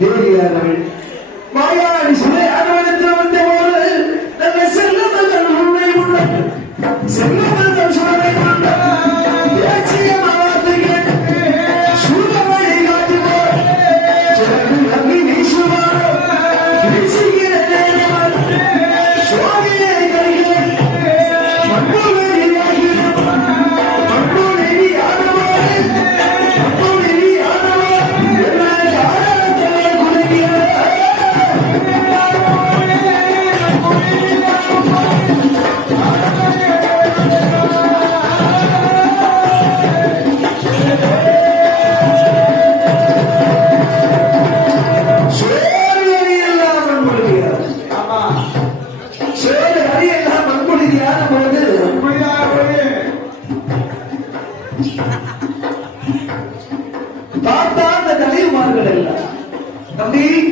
தேடுகிறார்கள் আলহামদুলিল্লাহ নবী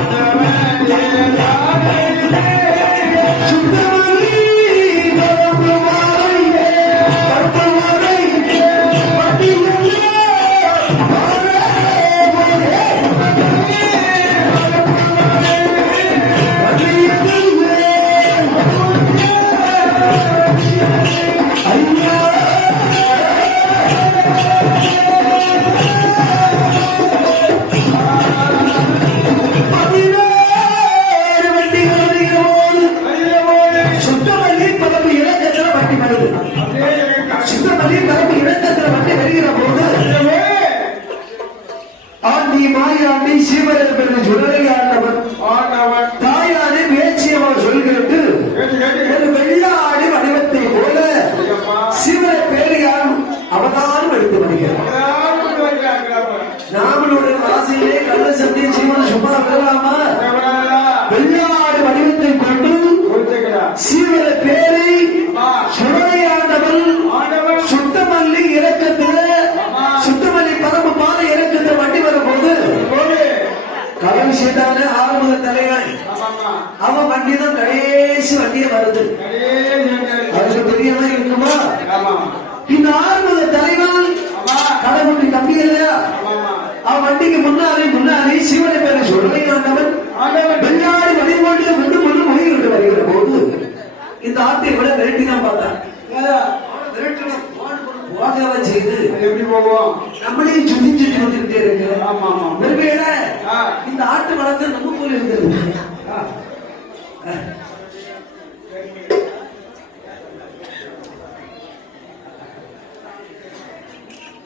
Amen. சேத்தான ஆறுமுக தலைவன். அவன் வண்டி தான் கடைசி வண்டிய வருது. அதுக்கு பெரியவன் இருக்குமா இந்த ஆறுமுக தலைவன். கடவுளுடைய தம்பி இல்லையா அவன் வண்டிக்கு முன்னாலே முன்னாலே சிவனை பேரை சொல்லவே ஆண்டவன் வெள்ளாடி வழிபாட்டு விட்டு முழு மொழி கொண்டு வருகிற போது இந்த ஆட்டை விட விரட்டி நான் பார்த்தேன் போகவ செய்து எப்படி போவோம் நம்மளே சுத்தி சுத்தி இருக்கு. ஆமா ஆமா. இந்த ஆட்டு வளர்த்து ரொம்ப போல இருந்தது.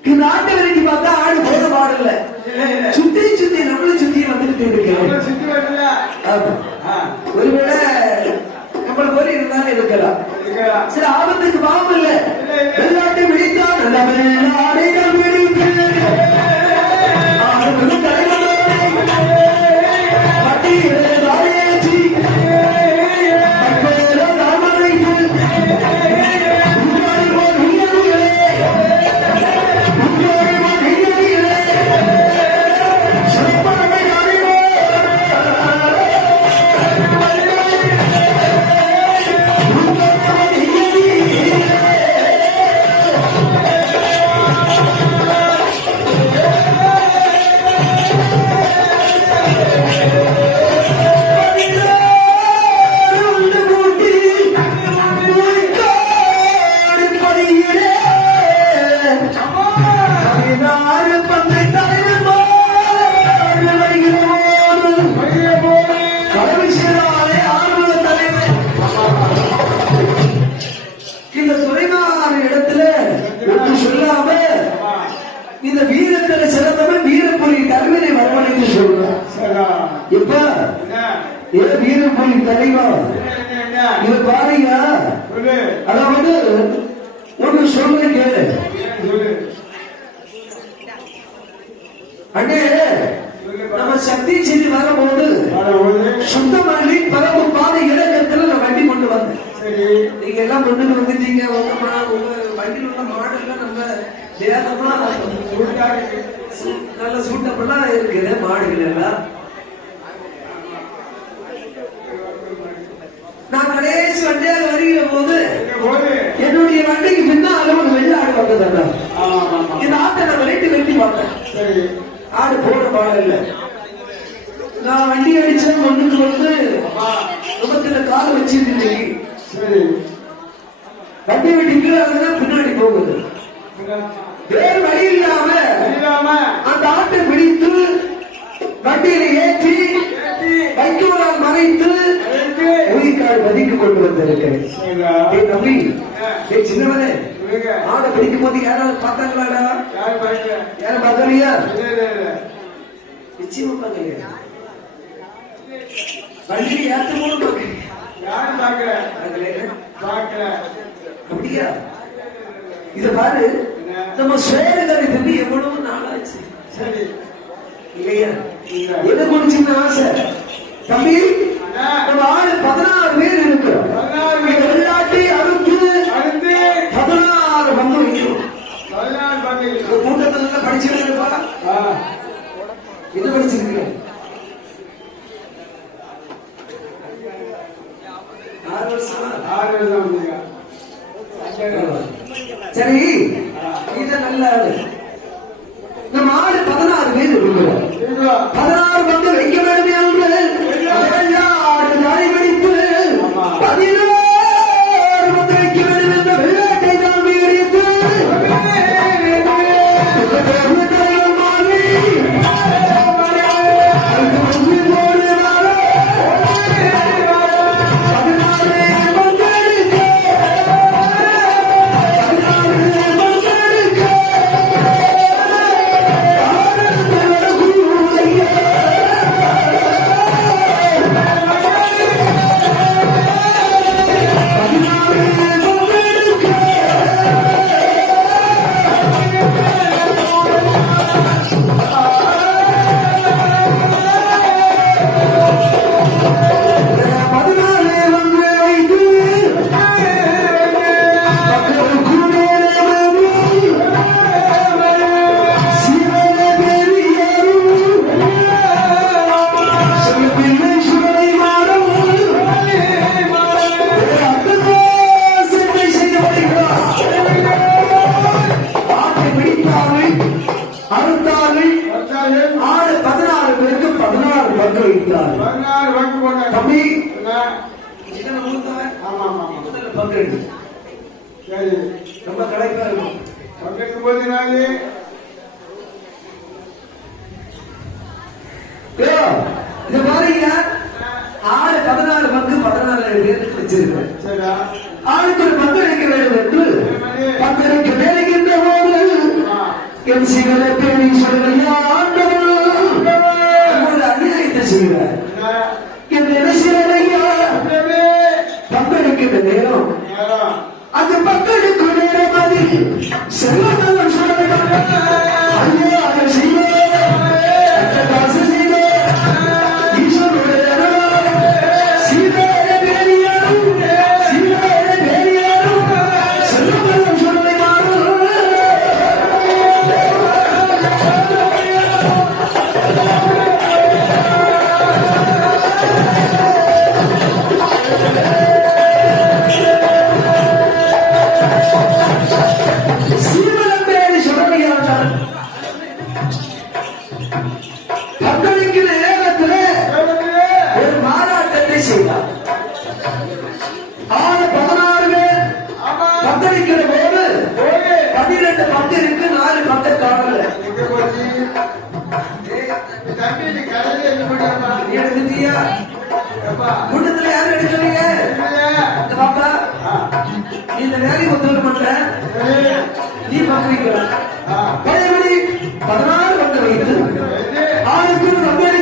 இந்த ஆட்டை விரட்டி பார்த்தா ஆடு போற பாடல சுத்தி சுத்தி நம்மளும் சுத்தி வந்துட்டு இருக்கோம் ஒருவேளை நம்மள போல இருந்தாலும் இருக்கலாம். சில ஆபத்துக்கு பாவம் இல்ல. எல்லாத்தையும் விழித்தான் நல்ல அண்ணே. நம்ம சக்தி செஞ்சு வரும்போது ஒண்ணு. சுத்தமல்லி பரப்பு பாதை இலக்கத்துல நான் வண்டி கொண்டு வந்தேன். நீங்க எல்லாம் முன்னுக்கு வந்துட்டீங்க உங்க வண்டியில் உள்ள மாடெல்லாம் நம்ம. சு- நல்ல சூட்டப்பெல்லாம் இருக்குது மாடுகள் எல்லாம் நான் கடைசி வண்டியாக வருகிற போது. என்னுடைய வண்டிக்கு பின்னால ஒரு வெள்ளாடு வந்ததா ஆமா, ஆமா, ஆமா. இந்த ஆட்டை நான் வெட்டி வெட்டி பார்த்தேன். ஆடு போன பாடம் இல்ல நான் வண்டி அடிச்சேன் ஒண்ணுக்கு வந்து அப்பா. முகத்துல கால் வச்சிருந்தீங்க சரி. வண்டி வெட்டி கீழே இறங்குனா பின்னாடி போகுது வேறு வழி இல்லாம இல்லாம அந்த ஆட்டை பிடித்து வண்டியில ஏற்றி வைக்கோலால் மறைத்து. உயிர்கால் வதிக்கு கொண்டு. ஏய் தம்பி சின்னவனே. ஆடை பிடிக்கும் போது யாராவது பார்த்தாங்களாடா? யாரும் பார்க்கலையா. நிச்சயமா பார்க்கலையா வண்டியை ஏற்றும் போது பார்க்கலையா யார் பார்க்கல? பார்க்கல. அப்படியா இத பாரு என்ன? நம்ம சேரகரை தம்பி எவ்வளவு நாளாச்சு சரி. இல்லையா இல்ல. எது குடிச்சுன்னு ஆசை தம்பி நம்ம ஆளு பதினாறு பேர் இருக்கிறோம் பதினாறு பேர். இந்த வெள்ளாட்டை அறுத்து அடுத்து பதினாறு வந்து வைக்கிறோம் பதினாறு இந்த பார்க்க கூட்டத்துல எல்லாம் படிச்சிருக்கா ஆ. என்ன தம்பி என்ன? இதனை மூத்தவன் ஆமா, ஆமா, ஆமா. முதல்ல பங்கு எடு. சரி. ரொம்ப களைப்பா இருக்கும் பக்கத்து போது நாளு. இத பாருங்க ஆடு பதினாறு பங்கு பதினாறு பேருக்கு வச்சிருக்கேன். ஆளுக்கு ஒரு பங்கு அளிக்க வேண்டும் என்று பங்கெடுக்க வேலைகின்ற போது. என் சிவனை பேரி சொல்லையா மக்களுக்கு பங்கெடுக்கும் நேரம் அதில் வேலையை ஒத்துழைக்க நீ பாக்குறீங்களா பதினாறு பங்கு வைத்து ஆறு பேர் ரொம்ப